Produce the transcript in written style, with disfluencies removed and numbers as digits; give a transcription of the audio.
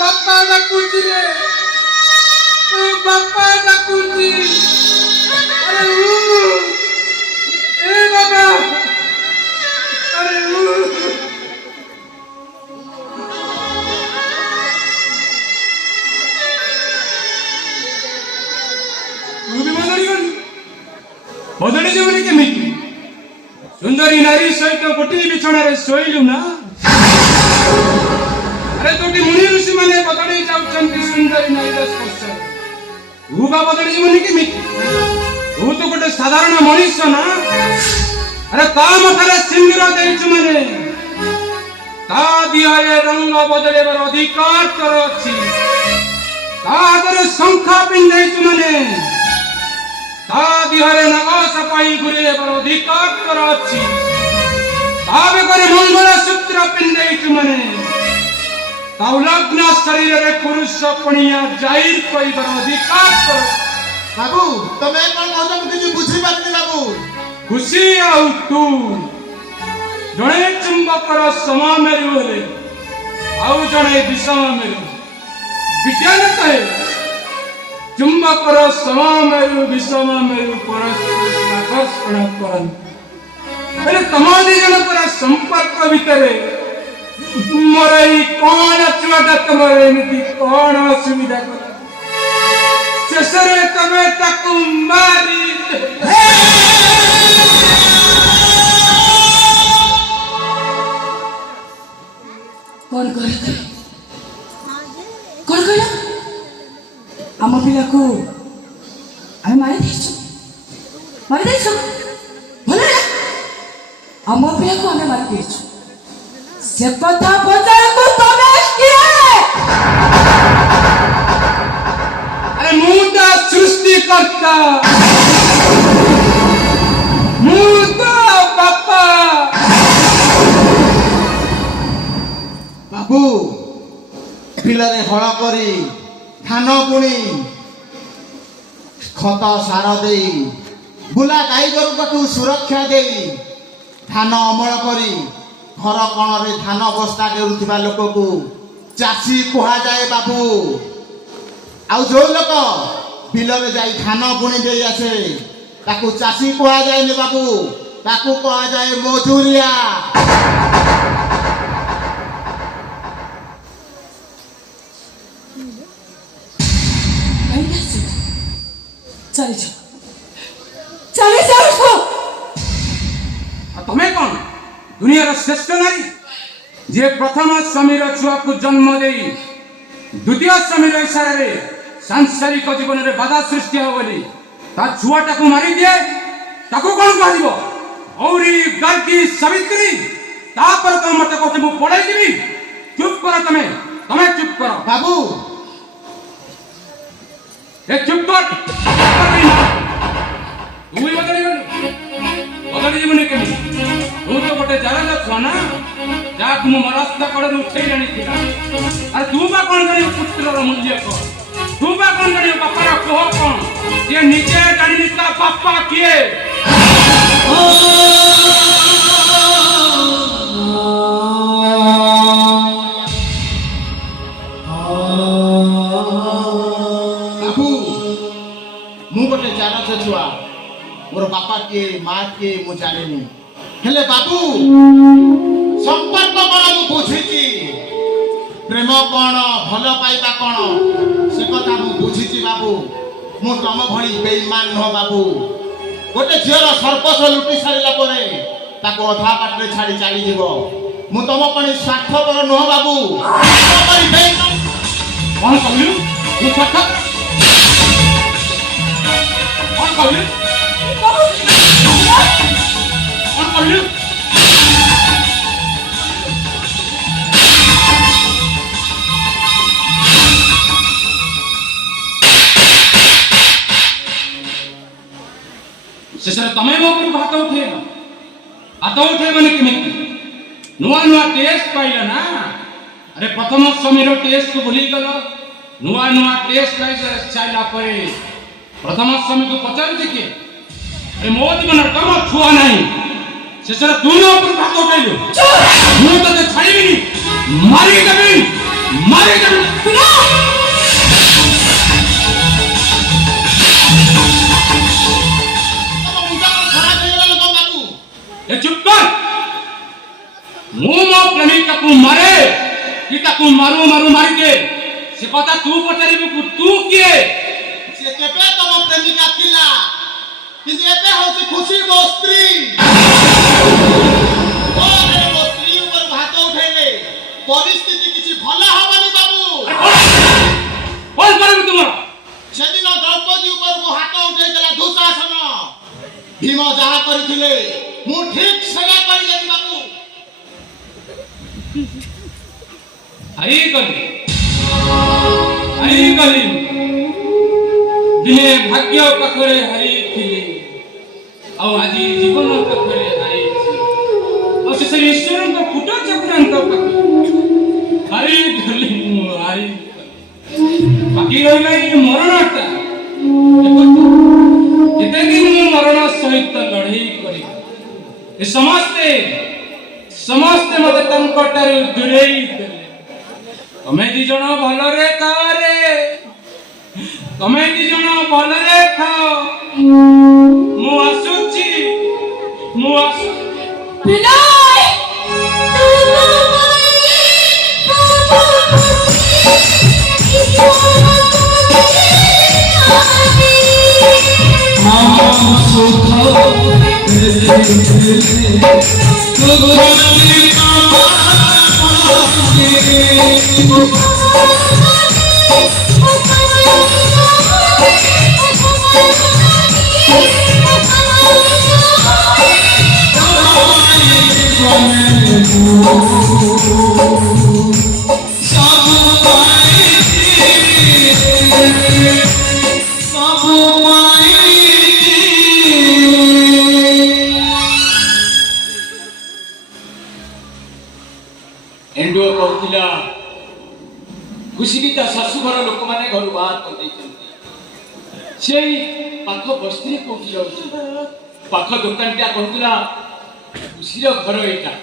बापा डाकुची रे बापा डाकुची अरे ए बाबा अरे बदली जीवन केमिति सुंदरी नारी सहित गोटे बिछणार शोलु ना अरे तोटी मुनि ऋषि माने बदली जाउछन्ति सुंदरी नारी स्पर्श तू बा बदली जीवन केमिति तू तो गोटे साधारण मनुष्य ना अरे ता मथारे सिंदूर देइछु माने ता दिहरे रंग बदलेबार अधिकार तोर अछि ता हातरे शंखा पिंधैछु माने ता दिहरे नगा सपाई घुरेबार अधिकार तोर अछि ता बेकरे मंगल सूत्र पिंधैछु माने ता लग्न शरीर रे पुरुष पणिया जाहिर करिबार अधिकार तोर बाबू तमे कोन कहत मुझे बुझी पारनी बाबू खुशी आउ तू जणे चुंबकर समा मेरु हेले आउ जणे विषम मेरु विज्ञान कहे चुंबकर समा मेरु विषम मेरु परस्पर आकर्षण करन अरे तमादी जन पर संपर्क भितरे मोरई कोन चुआटा तमरे एमिति कोन असुविधा कर शेषरे तमे ताकू मारी कौन कहला कौन कहला आम पिला को आम मारी देछु भले आम पिला को आम मारी देछु से कथा बजार को तमे किए अरे मुदा सृष्टि करता मुदा बापा बाबू पिलारे हळ करी धान बुणी खत सार दे बुला गाई गोरु कटू सुरक्षा दे धान अमल करी घर कणरे धान बस्ता डेरुथिबा लोक को चासी कुहा जाए बाबू आउ जो लोक बिलरे जाई धान बुणी दे आसे ताकू चासी कुहा जाए ने बाबू ताकू कुहा जाए मजूरिया चले जाओ तमे कौन दुनिया श्रेष्ठ नारी जे प्रथम स्वामीर छुआ को जन्म दे द्वितीय स्वामीर इशारा रे सांसारिक जीवन रे बाधा सृष्टि हो बोली ता छुआटा को मारी दिए ताको कौन कहदिबो औरी गर्गी सावित्री ता पर तो मत कहते मु पढ़ाई दिबी चुप करो तमे चुप करो बाबू ए चुप कर तू ही बदली जीवन के तू तो गोटे जार छुआ ना जाक मु रास्ता कड़े उठे जानी थिला अरे तू बा कौन जानी पुत्र रो मूल्य को तू बा कौन जानी बापा रो कह कौन ये नीचे जानी ता बापा किए बाबू मु गोटे जार छुआ मोर बापा के माँ के मु जानिनी हेले बाबू संपर्क कौन मु बुझीची प्रेम कौन भल पाइबा कौन से कथा मु बुझीची बाबू मु तम भली बेईमान न बाबू गोटे झीर सर्कस लुटी सारिला परे ताको अधा बाटरे छाड़ी चली जीव मु तम कणी स्वार्थपर न बाबू कौन कहलु तू स्वार्थ कौन कहलु कौन कहलु शेषରେ ତମେ ମୋ ଉପରକୁ ହାତ ଉଠେଇବ ମାନେ କେମିତି ନୂଆ ନୂଆ ଟେଷ୍ଟ ପାଇଲ ନା अरे प्रथम स्वामीर टेस्ट को भूली गल नुआ नुआ टेस्ट चाहला पर प्रथम स्वामी को पचार किए अरे मो जीवन कम छुआ ना शेष तू ऊपर हाथ उठेलु मुझे छाड़ी मारी देवी ପ୍ରେମିକାକୁ ମାରେ କି ତାକୁ ମାରୁ ମାରୁ ମାରିଦେ ସେ କଥା ତୁ ପଚାରିବୁ ତୁ କିଏ? ସେ କେବେ ତମ ପ୍ରେମିକା ଥିଲା କିନ୍ତୁ ଏବେ ହଉଛି ଖୁସି ମୋ ସ୍ତ୍ରୀ। ମୋ ସ୍ତ୍ରୀ ଉପରେ ହାତ ଉଠେଇଲେ ପରିସ୍ଥିତି କିଛି ଭଲ ହବନି ବାବୁ। କଣ କରିବୁ ତୁମର? ସେଦିନ ଦ୍ରୌପଦୀ ଉପରକୁ ହାତ ଉଠେଇଥିଲା ଦୁଶାସନ। ଭୀମ ଯାହା କରିଥିଲେ ମୁଁ ଠିକ ସେୟା କରିଦେବି ବାବୁ। ହାରିଗଲି ଦିନେ ଭାଗ୍ୟ ପାଖରେ ହାରିଥିଲି ଆଉ ଆଜି ଜୀବନ ପାଖରେ ହାରିଛି ଆଉ ଶେଷରେ ଈଶ୍ୱରଙ୍କ ଫୁଟ ଚକ୍ରାନ୍ତ ପାଖରେ ହାରିଗଲି ମୁଁ ହାରିଗଲି। ବାକି ରହିଲା ଏଇ ମରଣଟା। କେତେ ଦିନ ମୁଁ ମରଣ ସହିତ ଲଢ଼େଇ କରିବି। ଏ ସମସ୍ତେ ମତେ ତାଙ୍କଠାରୁ ଦୂରେଇ ଦେଲେ। ତମେ ଦି ଜଣ ଭଲରେ ଖାଅରେ, ତମେ ଦି ଜଣ ଭଲରେ ଖାଅ। ମୁଁ ଆସୁଛି। एंडुओ कहूला खुशी की शाशुघर लोक मैंने घर बाहर कर पाख बस्ती कौटी जाऊँ पाख दुकान टा कहूला खुशी घर यहाँ